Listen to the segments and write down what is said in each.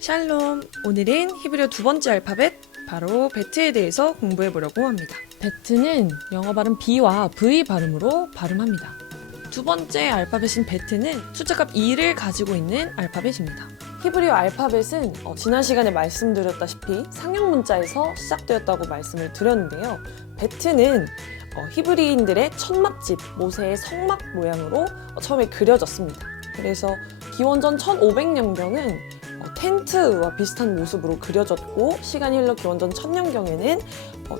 샬롬! 오늘은 히브리어 두 번째 알파벳, 바로 베트에 대해서 공부해 보려고 합니다. 베트는 영어 발음 B와 V 발음으로 발음합니다. 두 번째 알파벳인 베트는 숫자값 2를 가지고 있는 알파벳입니다. 히브리어 알파벳은 지난 시간에 말씀드렸다시피 상형 문자에서 시작되었다고 말씀을 드렸는데요. 베트는 히브리인들의 천막집, 모세의 성막 모양으로 처음에 그려졌습니다. 그래서 기원전 1500년경은 텐트와 비슷한 모습으로 그려졌고, 시간이 흘러 기원전 1000년경에는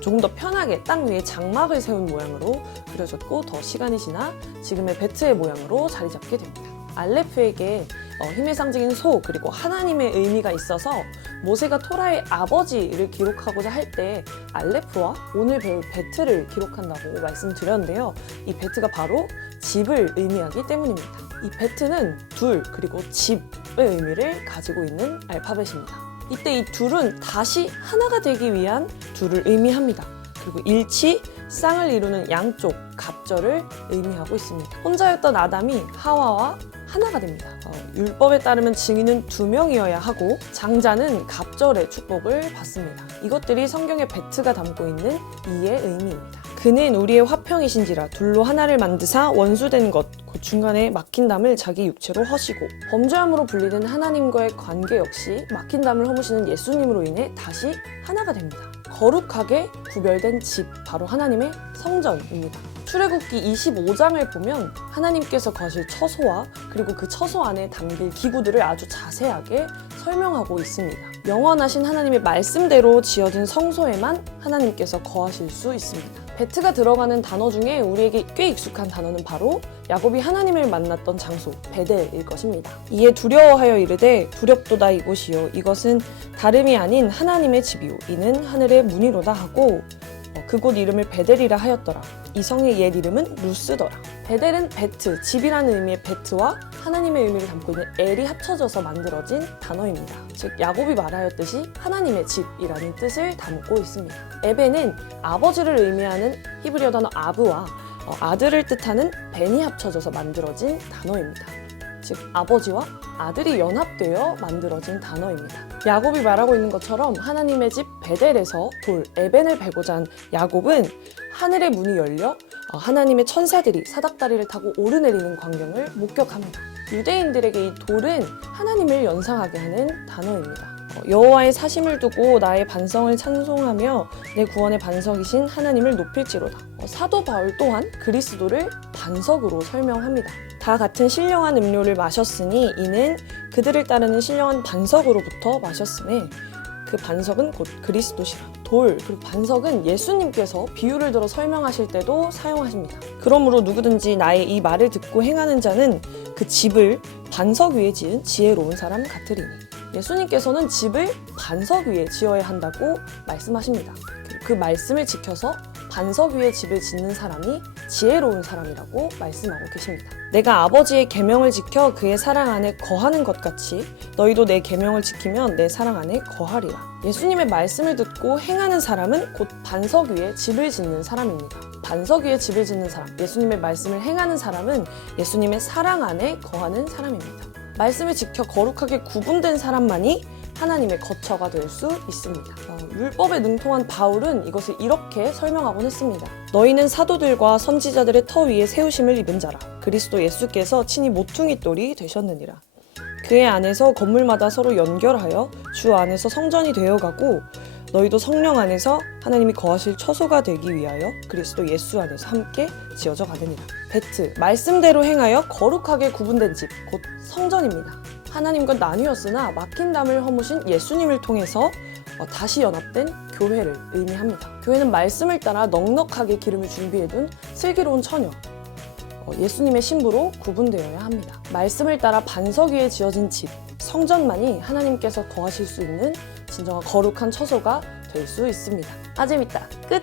조금 더 편하게 땅 위에 장막을 세운 모양으로 그려졌고, 더 시간이 지나 지금의 베트의 모양으로 자리 잡게 됩니다. 알레프에게 힘의 상징인 소, 그리고 하나님의 의미가 있어서 모세가 토라의 아버지를 기록하고자 할 때 알레프와 오늘 배울 베트를 기록한다고 말씀드렸는데요. 이 베트가 바로 집을 의미하기 때문입니다. 이 베트는 둘, 그리고 집의 의미를 가지고 있는 알파벳입니다. 이때 이 둘은 다시 하나가 되기 위한 둘을 의미합니다. 그리고 일치, 쌍을 이루는 양쪽, 갑절을 의미하고 있습니다. 혼자였던 아담이 하와와 하나가 됩니다. 율법에 따르면 증인은 2명이어야 하고 장자는 갑절의 축복을 받습니다. 이것들이 성경의 베트가 담고 있는 이의 의미입니다. 그는 우리의 화평이신지라 둘로 하나를 만드사 원수된 것, 그 중간에 막힌 담을 자기 육체로 허시고, 범죄함으로 분리된 하나님과의 관계 역시 막힌 담을 허무시는 예수님으로 인해 다시 하나가 됩니다. 거룩하게 구별된 집, 바로 하나님의 성전입니다. 출애굽기 25장을 보면 하나님께서 거실 처소와 그리고 그 처소 안에 담길 기구들을 아주 자세하게 설명하고 있습니다. 영원하신 하나님의 말씀대로 지어진 성소에만 하나님께서 거하실 수 있습니다. 베트가 들어가는 단어 중에 우리에게 꽤 익숙한 단어는 바로 야곱이 하나님을 만났던 장소 베델일 것입니다. 이에 두려워하여 이르되 두렵도다 이곳이요 이것은 다름이 아닌 하나님의 집이요 이는 하늘의 문이로다 하고 그곳 이름을 베델이라 하였더라. 이 성의 옛 이름은 루스더라. 베델은 베트, 집이라는 의미의 베트와 하나님의 의미를 담고 있는 엘이 합쳐져서 만들어진 단어입니다. 즉 야곱이 말하였듯이 하나님의 집이라는 뜻을 담고 있습니다. 에벤은 아버지를 의미하는 히브리어 단어 아브와 아들을 뜻하는 벤이 합쳐져서 만들어진 단어입니다. 즉 아버지와 아들이 연합되어 만들어진 단어입니다. 야곱이 말하고 있는 것처럼 하나님의 집 베델에서 돌 에벤을 베고자 한 야곱은 하늘의 문이 열려 하나님의 천사들이 사닥다리를 타고 오르내리는 광경을 목격합니다. 유대인들에게 이 돌은 하나님을 연상하게 하는 단어입니다. 여호와의 사심을 두고 나의 반성을 찬송하며 내 구원의 반석이신 하나님을 높일지로다. 사도 바울 또한 그리스도를 반석으로 설명합니다. 다 같은 신령한 음료를 마셨으니 이는 그들을 따르는 신령한 반석으로부터 마셨음에 그 반석은 곧 그리스도시라. 돌, 그리고 반석은 예수님께서 비유를 들어 설명하실 때도 사용하십니다. 그러므로 누구든지 나의 이 말을 듣고 행하는 자는 그 집을 반석 위에 지은 지혜로운 사람 같으리니. 예수님께서는 집을 반석 위에 지어야 한다고 말씀하십니다. 그 말씀을 지켜서 반석 위에 집을 짓는 사람이 지혜로운 사람이라고 말씀하고 계십니다. 내가 아버지의 계명을 지켜 그의 사랑 안에 거하는 것 같이 너희도 내 계명을 지키면 내 사랑 안에 거하리라. 예수님의 말씀을 듣고 행하는 사람은 곧 반석 위에 집을 짓는 사람입니다. 반석 위에 집을 짓는 사람, 예수님의 말씀을 행하는 사람은 예수님의 사랑 안에 거하는 사람입니다. 말씀을 지켜 거룩하게 구분된 사람만이 하나님의 거처가 될 수 있습니다. 율법에 능통한 바울은 이것을 이렇게 설명하곤 했습니다. 너희는 사도들과 선지자들의 터 위에 세우심을 입은 자라. 그리스도 예수께서 친히 모퉁이 돌이 되셨느니라. 그의 안에서 건물마다 서로 연결하여 주 안에서 성전이 되어가고 너희도 성령 안에서 하나님이 거하실 처소가 되기 위하여 그리스도 예수 안에서 함께 지어져 가느니라. 베트, 말씀대로 행하여 거룩하게 구분된 집, 곧 성전입니다. 하나님과 나뉘었으나 막힌 담을 허무신 예수님을 통해서 다시 연합된 교회를 의미합니다. 교회는 말씀을 따라 넉넉하게 기름을 준비해둔 슬기로운 처녀, 예수님의 신부로 구분되어야 합니다. 말씀을 따라 반석 위에 지어진 집, 성전만이 하나님께서 거하실 수 있는 진정한 거룩한 처소가 될 수 있습니다. 아 재밌다. 끝!